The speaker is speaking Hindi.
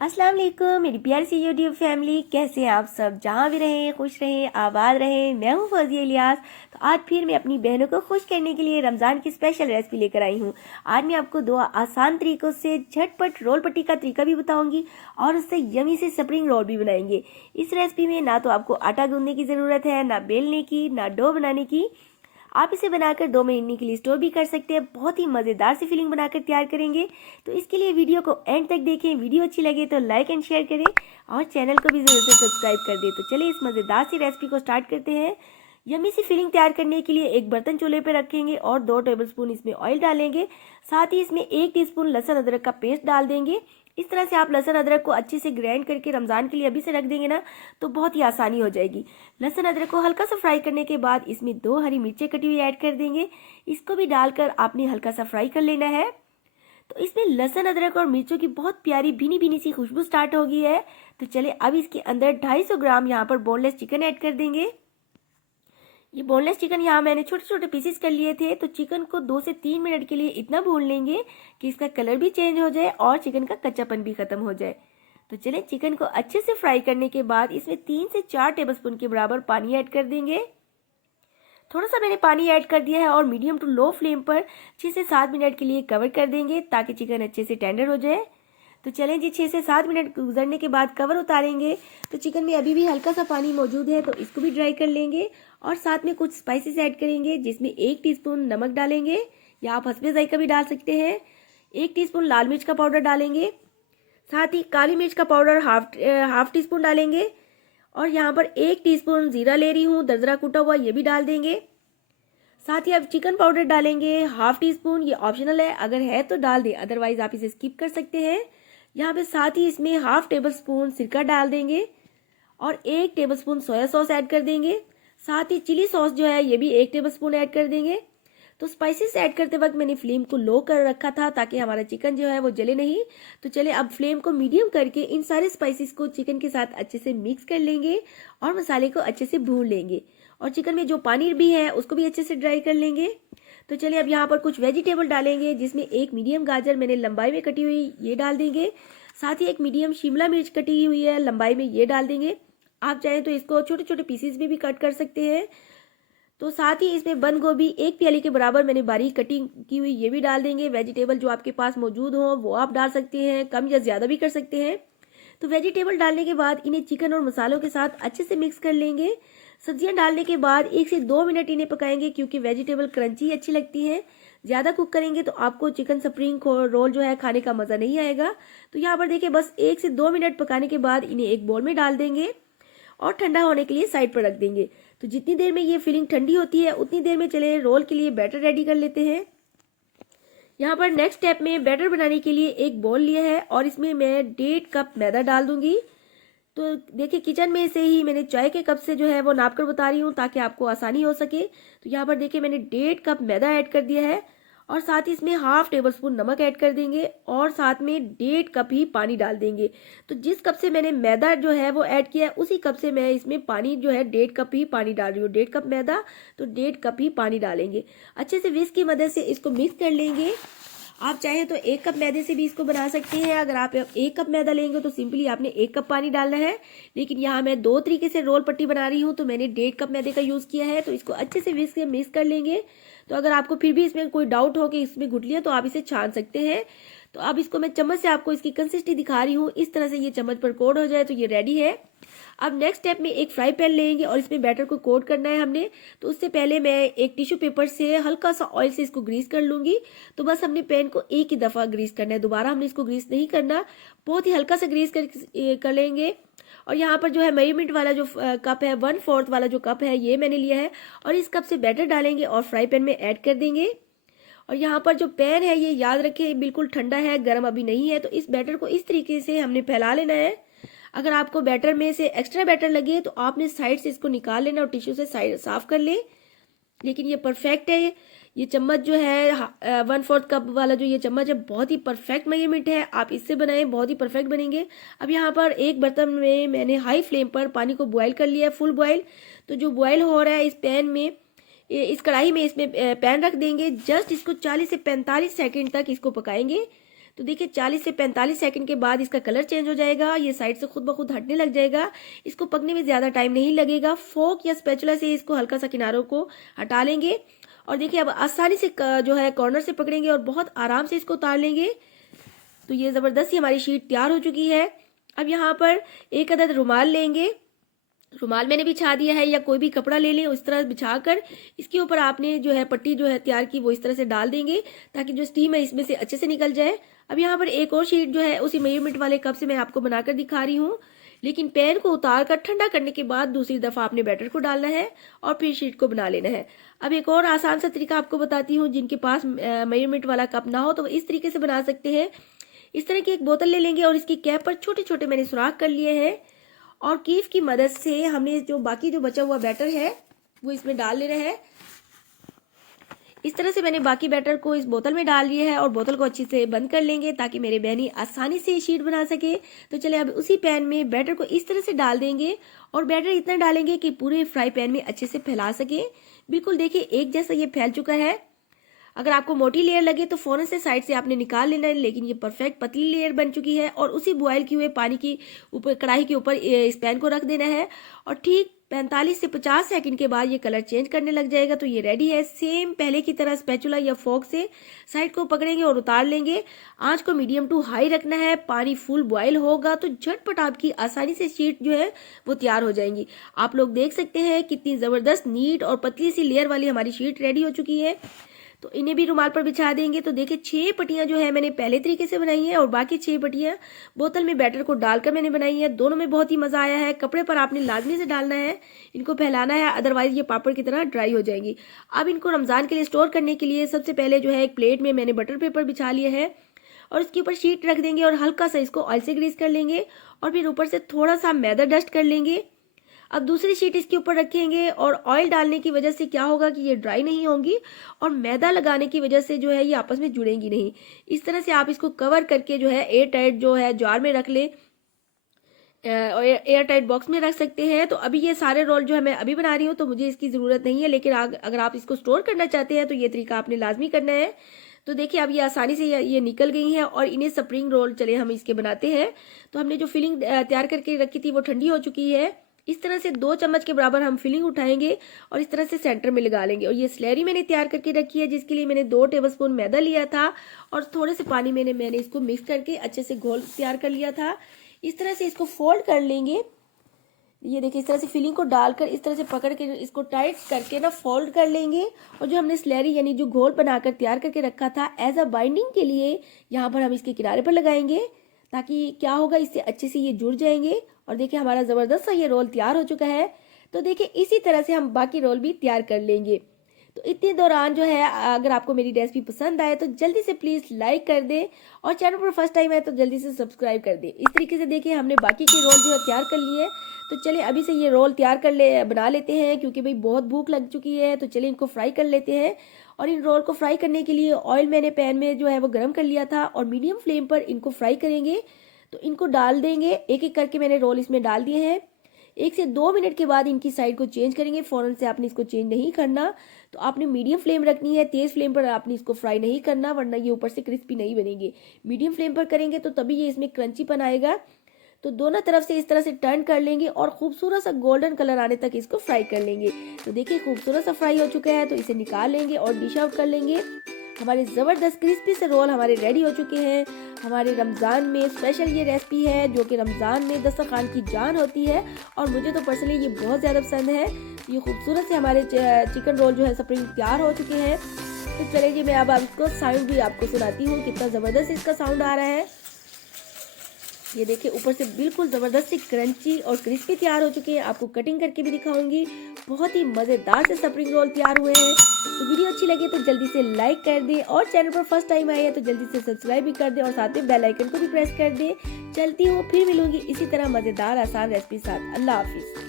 अस्सलाम वालेकुम मेरी प्यारी सी यूट्यूब फैमिली, कैसे हैं आप सब। जहाँ भी रहें खुश रहें आबाद रहें। मैं हूँ फौजिया इलियास। तो आज फिर मैं अपनी बहनों को खुश करने के लिए रमज़ान की स्पेशल रेसिपी लेकर आई हूँ। आज मैं आपको दो आसान तरीक़ों से झटपट रोल पट्टी का तरीका भी बताऊँगी और उससे यमी से स्प्रिंग रोल भी बनाएंगे। इस रेसिपी में ना तो आपको आटा गूंदने की ज़रूरत है, ना बेलने की, ना डो बनाने की। आप इसे बनाकर 2 महीने के लिए स्टोर भी कर सकते हैं। बहुत ही मज़ेदार सी फिलिंग बनाकर तैयार करेंगे। तो इसके लिए वीडियो को एंड तक देखें। वीडियो अच्छी लगे तो लाइक एंड शेयर करें और चैनल को भी ज़रूर से सब्सक्राइब कर दें। तो चलिए इस मज़ेदार सी रेसिपी को स्टार्ट करते हैं। यम्मी सी फिलिंग तैयार करने के लिए एक बर्तन चूल्हे पर रखेंगे और 2 टेबलस्पून इसमें ऑयल डालेंगे। साथ ही इसमें 1 टीस्पून लहसुन अदरक का पेस्ट डाल देंगे। इस तरह से आप लहसुन अदरक को अच्छे से ग्राइंड करके रमज़ान के लिए अभी से रख देंगे ना, तो बहुत ही आसानी हो जाएगी। लहसुन अदरक को हल्का सा फ्राई करने के बाद इसमें 2 हरी मिर्चें कटी हुई ऐड कर देंगे। इसको भी डालकर आपने हल्का सा फ्राई कर लेना है। तो इसमें लहसुन अदरक और मिर्चों की बहुत प्यारी भीनी भीनी सी खुशबू स्टार्ट हो गई है। तो चलिए अब इसके अंदर 250 ग्राम यहाँ पर बोनलेस चिकन ऐड कर देंगे। ये बोनलेस चिकन यहाँ मैंने छोटे छोटे पीसेस कर लिए थे। तो चिकन को 2 से 3 मिनट के लिए इतना भून लेंगे कि इसका कलर भी चेंज हो जाए और चिकन का कच्चापन भी खत्म हो जाए। तो चलिए चिकन को अच्छे से फ्राई करने के बाद इसमें 3 से 4 टेबलस्पून के बराबर पानी ऐड कर देंगे। थोड़ा सा मैंने पानी ऐड कर दिया है और मीडियम टू लो फ्लेम पर 6 से 7 मिनट के लिए कवर कर देंगे ताकि चिकन अच्छे से टेंडर हो जाए। तो चलें जी, 6 से 7 मिनट गुजरने के बाद कवर उतारेंगे। तो चिकन में अभी भी हल्का सा पानी मौजूद है, तो इसको भी ड्राई कर लेंगे और साथ में कुछ स्पाइसेस ऐड करेंगे जिसमें 1 टीस्पून नमक डालेंगे या आप हस्बे जायका भी डाल सकते हैं। 1 टीस्पून लाल मिर्च का पाउडर डालेंगे। साथ ही काली मिर्च का पाउडर हाफ टी स्पून डालेंगे और यहाँ पर 1 टीस्पून जीरा ले रही हूँ दरदरा कूटा हुआ, ये भी डाल देंगे। साथ ही अब चिकन पाउडर डालेंगे हाफ टी स्पून, ये ऑप्शनल है, अगर है तो डाल दें, अदरवाइज आप इसे स्किप कर सकते हैं। यहाँ पे साथ ही इसमें हाफ टेबल स्पून सिरका डाल देंगे और 1 table spoon soya sauce add कर देंगे। साथ ही चिली सॉस जो है ये भी 1 टेबल स्पून ऐड कर देंगे। तो स्पाइसेस ऐड करते वक्त मैंने फ्लेम को लो कर रखा था ताकि हमारा चिकन जो है वो जले नहीं। तो चलिए अब फ्लेम को मीडियम करके इन सारे स्पाइसेस को चिकन के साथ अच्छे से मिक्स कर लेंगे और मसाले को अच्छे से भून लेंगे और चिकन में जो पानी भी है उसको भी अच्छे से ड्राई कर लेंगे। तो चलिए अब यहाँ पर कुछ वेजिटेबल डालेंगे जिसमें 1 मीडियम गाजर मैंने लंबाई में कटी हुई ये डाल देंगे। साथ ही 1 मीडियम शिमला मिर्च कटी हुई है लंबाई में, ये डाल देंगे। आप चाहें तो इसको छोटे छोटे पीसेस में भी कट कर सकते हैं। तो साथ ही इसमें बंद गोभी 1 प्याली के बराबर मैंने बारीक कटिंग की हुई ये भी डाल देंगे। वेजिटेबल जो आपके पास मौजूद हो वो आप डाल सकते हैं, कम या ज़्यादा भी कर सकते हैं। तो वेजिटेबल डालने के बाद इन्हें चिकन और मसालों के साथ अच्छे से मिक्स कर लेंगे। सब्जियां डालने के बाद 1 से 2 मिनट इन्हें पकाएंगे क्योंकि वेजिटेबल क्रंची अच्छी लगती है। ज़्यादा कुक करेंगे तो आपको चिकन स्प्रिंग रोल जो है खाने का मज़ा नहीं आएगा। तो यहाँ पर देखिए बस 1 से 2 मिनट पकाने के बाद इन्हें एक बोल में डाल देंगे और ठंडा होने के लिए साइड पर रख देंगे। तो जितनी देर में ये फिलिंग ठंडी होती है उतनी देर में चले रोल के लिए बैटर रेडी कर लेते हैं। यहाँ पर नेक्स्ट स्टेप में बैटर बनाने के लिए एक बोल लिया है और इसमें मैं 1.5 कप मैदा डाल दूंगी। तो देखिए किचन में से ही मैंने चाय के कप से जो है वो नाप कर बता रही हूँ ताकि आपको आसानी हो सके। तो यहाँ पर देखिए मैंने 1.5 कप मैदा ऐड कर दिया है और साथ ही इसमें हाफ टेबल स्पून नमक ऐड कर देंगे और साथ में 1.5 कप ही पानी डाल देंगे। तो जिस कप से मैंने मैदा जो है वो ऐड किया है उसी कप से मैं इसमें पानी जो है 1.5 कप ही पानी डाल रही हूँ। 1.5 कप मैदा तो 1.5 कप ही पानी डालेंगे। अच्छे से विस्क की मदद से इसको मिक्स कर लेंगे। आप चाहें तो 1 कप मैदे से भी इसको बना सकते हैं। अगर आप 1 कप मैदा लेंगे तो सिंपली आपने 1 कप पानी डालना है, लेकिन यहाँ मैं 2 तरीके से रोल पट्टी बना रही हूँ तो मैंने 1.5 कप मैदे का यूज़ किया है। तो इसको अच्छे से विस्क से मिक्स कर लेंगे। तो अगर आपको फिर भी इसमें कोई डाउट हो कि इसमें गुठलियाँ तो आप इसे छान सकते हैं। तो अब इसको मैं चम्मच से आपको इसकी कंसिस्टेंसी दिखा रही हूँ, इस तरह से ये चम्मच पर कोट हो जाए तो ये रेडी है। अब नेक्स्ट स्टेप में एक फ्राई पैन लेंगे और इसमें बैटर को कोट करना है हमने। तो उससे पहले मैं एक टिश्यू पेपर से हल्का सा ऑयल से इसको ग्रीस कर लूंगी। तो बस हमने पैन को एक ही दफ़ा ग्रीस करना है, दोबारा हमने इसको ग्रीस नहीं करना, बहुत ही हल्का सा ग्रीस कर लेंगे। और यहाँ पर जो है मेजरमेंट वाला जो कप है 1/4 वाला जो कप है ये मैंने लिया है और इस कप से बैटर डालेंगे और फ्राई पैन में ऐड कर देंगे। और यहाँ पर जो पैन है ये याद रखें बिल्कुल ठंडा है, गर्म अभी नहीं है। तो इस बैटर को इस तरीके से हमने फैला लेना है। अगर आपको बैटर में से एक्स्ट्रा बैटर लगे तो आपने साइड से इसको निकाल लेना और टिश्यू से साइड साफ कर ले। लेकिन ये परफेक्ट है। ये चम्मच जो है 1/4 कप वाला जो ये चम्मच है बहुत ही परफेक्ट मेजरमेंट है, आप इससे बनाएं बहुत ही परफेक्ट बनेंगे। अब यहाँ पर एक बर्तन में मैंने हाई फ्लेम पर पानी को बॉयल कर लिया है, फुल बॉयल। तो जो बॉयल हो रहा है इस पैन में, इस कढ़ाई में इसमें पैन रख देंगे। जस्ट इसको 40 से 45 सेकेंड तक इसको पकाएंगे। तो देखिए 40 से 45 सेकंड के बाद इसका कलर चेंज हो जाएगा, ये साइड से खुद ब खुद हटने लग जाएगा। इसको पकने में ज़्यादा टाइम नहीं लगेगा। फोक या स्पैचुला से इसको हल्का सा किनारों को हटा लेंगे और देखिए अब आसानी से जो है कॉर्नर से पकड़ेंगे और बहुत आराम से इसको उतार लेंगे। तो ये ज़बरदस्त हमारी शीट तैयार हो चुकी है। अब यहाँ पर एक अदद रुमाल लेंगे, रुमाल मैंने बिछा दिया है या कोई भी कपड़ा ले लें, उस तरह बिछाकर इसके ऊपर आपने जो है पट्टी जो है तैयार की वो इस तरह से डाल देंगे ताकि जो स्टीम है इसमें से अच्छे से निकल जाए। अब यहाँ पर एक और शीट जो है उसी मेजरमेंट वाले कप से मैं आपको बनाकर दिखा रही हूँ, लेकिन पैन को उतार कर ठंडा करने के बाद दूसरी दफ़ा आपने बैटर को डालना है और फिर शीट को बना लेना है। अब एक और आसान सा तरीका आपको बताती हूँ, जिनके पास मेजरमेंट वाला कप ना हो तो वो इस तरीके से बना सकते हैं। इस तरह की एक बोतल ले लेंगे और इसकी कैप पर छोटे छोटे मैंने सुराख कर लिए हैं और कीफ की मदद से हमने जो बाकी जो बचा हुआ बैटर है वो इसमें डाल लेना है। इस तरह से मैंने बाकी बैटर को इस बोतल में डाल लिया है और बोतल को अच्छे से बंद कर लेंगे ताकि मेरे बहनी आसानी से शीट बना सके। तो चले अब उसी पैन में बैटर को इस तरह से डाल देंगे और बैटर इतना डालेंगे कि पूरे फ्राई पैन में अच्छे से फैला सके। बिल्कुल देखिए एक जैसा ये फैल चुका है। अगर आपको मोटी लेयर लगे तो फौरन से साइड से आपने निकाल लेना है, लेकिन ये परफेक्ट पतली लेयर बन चुकी है और उसी बॉयल किए हुए पानी की ऊपर कढ़ाई के ऊपर इस पैन को रख देना है और ठीक 45 से 50 सेकंड के बाद ये कलर चेंज करने लग जाएगा। तो ये रेडी है। सेम पहले की तरह स्पैचुला या फोक से साइड को पकड़ेंगे और उतार लेंगे। आंच को मीडियम टू हाई रखना है। पानी फुल बॉयल होगा तो झटपट आपकी आसानी से शीट जो है वो तैयार हो जाएंगी। आप लोग देख सकते हैं कितनी ज़बरदस्त नीट और पतली सी लेयर वाली हमारी शीट रेडी हो चुकी है। तो इन्हें भी रुमाल पर बिछा देंगे। तो देखिए 6 पट्टियां जो है मैंने पहले तरीके से बनाई है और बाकी 6 पट्टियां बोतल में बैटर को डालकर मैंने बनाई है। दोनों में बहुत ही मजा आया है। कपड़े पर आपने लाजमी से डालना है, इनको फैलाना है, अदरवाइज ये पापड़ की तरह ड्राई हो जाएंगी। अब इनको रमजान के लिए स्टोर करने के लिए सबसे पहले जो है एक प्लेट में मैंने बटर पेपर बिछा लिया है और इसके ऊपर शीट रख देंगे और हल्का सा इसको ऑयल से ग्रीस कर लेंगे और फिर ऊपर से थोड़ा सा मैदा डस्ट कर लेंगे। अब दूसरी शीट इसके ऊपर रखेंगे और ऑयल डालने की वजह से क्या होगा कि ये ड्राई नहीं होंगी और मैदा लगाने की वजह से जो है ये आपस में जुड़ेंगी नहीं। इस तरह से आप इसको कवर करके जो है एयर टाइट जो है जार में रख ले, एयर टाइट बॉक्स में रख सकते हैं। तो अभी ये सारे रोल जो है मैं अभी बना रही हूँ तो मुझे इसकी ज़रूरत नहीं है, लेकिन अगर आप इसको स्टोर करना चाहते हैं तो ये तरीका आपने लाजमी करना है। तो देखिए अब ये आसानी से ये निकल गई हैं और इन्हें स्प्रिंग रोल चले हम इसके बनाते हैं। तो हमने जो फिलिंग तैयार करके रखी थी वो ठंडी हो चुकी है। इस तरह से 2 चम्मच के बराबर हम फिलिंग उठाएंगे और इस तरह से सेंटर में लगा लेंगे। और ये स्लैरी मैंने तैयार करके रखी है जिसके लिए मैंने 2 टेबलस्पून मैदा लिया था और थोड़े से पानी में मैंने इसको मिक्स करके अच्छे से घोल तैयार कर लिया था। इस तरह से इसको फोल्ड कर लेंगे। ये देखिए इस तरह से फिलिंग को डालकर इस तरह से पकड़ के इसको टाइट करके ना फोल्ड कर लेंगे और जो हमने स्लैरी यानी जो घोल बनाकर तैयार करके रखा था एज अ बाइंडिंग के लिए यहाँ पर हम इसके किनारे पर लगाएंगे ताकि क्या होगा इससे अच्छे से ये जुड़ जाएंगे। और देखिए हमारा ज़बरदस्त सा ये रोल तैयार हो चुका है। तो देखिए इसी तरह से हम बाकी रोल भी तैयार कर लेंगे। तो इतने दौरान जो है अगर आपको मेरी रेसिपी पसंद आए तो जल्दी से प्लीज़ लाइक कर दें और चैनल पर फर्स्ट टाइम आए तो जल्दी से सब्सक्राइब कर दें। इस तरीके से देखिए हमने बाकी के रोल जो है तैयार कर लिए। तो चलिए अभी से ये रोल तैयार बना लेते हैं क्योंकि भाई बहुत भूख लग चुकी है। तो चलिए इनको फ्राई कर लेते हैं। और इन रोल को फ्राई करने के लिए ऑयल मैंने पैन में जो है वो गर्म कर लिया था और मीडियम फ्लेम पर इनको फ्राई करेंगे। तो इनको डाल देंगे, एक एक करके मैंने रोल इसमें डाल दिए हैं। 1 से 2 मिनट के बाद इनकी साइड को चेंज करेंगे। फ़ौरन से आपने इसको चेंज नहीं करना। तो आपने मीडियम फ्लेम रखनी है, तेज़ फ्लेम पर आपने इसको फ्राई नहीं करना वरना ये ऊपर से क्रिस्पी नहीं बनेंगे। मीडियम फ्लेम पर करेंगे तो तभी ये इसमें क्रंचीपन आएगा। तो दोनों तरफ से इस तरह से टर्न कर लेंगे और खूबसूरत सा गोल्डन कलर आने तक इसको फ्राई कर लेंगे। तो देखिए खूबसूरत सा फ्राई हो चुका है। तो इसे निकाल लेंगे और डिश आउट कर लेंगे। हमारे ज़बरदस्त क्रिस्पी से रोल हमारे रेडी हो चुके हैं। हमारे रमज़ान में स्पेशल ये रेसिपी है जो कि रमज़ान में दस्तरखान की जान होती है और मुझे तो पर्सनली ये बहुत ज़्यादा पसंद है। ये खूबसूरत से हमारे चिकन रोल जो है स्प्रिंग तैयार हो चुके हैं। तो चलिए जी मैं अब आपको साउंड भी आपको सुनाती हूँ, कितना ज़बरदस्त इसका साउंड आ रहा है। ये देखिए ऊपर से बिल्कुल ज़बरदस्ती क्रंची और क्रिस्पी तैयार हो चुके हैं। आपको कटिंग करके भी दिखाऊंगी। बहुत ही मज़ेदार से स्प्रिंग रोल तैयार हुए हैं। तो वीडियो अच्छी लगे तो जल्दी से लाइक कर दें और चैनल पर फर्स्ट टाइम आए हैं तो जल्दी से सब्सक्राइब भी कर दें और साथ में बेल आइकन को भी प्रेस कर दें। चलती हूँ, फिर मिलूंगी इसी तरह मज़ेदार आसान रेसिपी साथ। अल्लाह हाफिज़।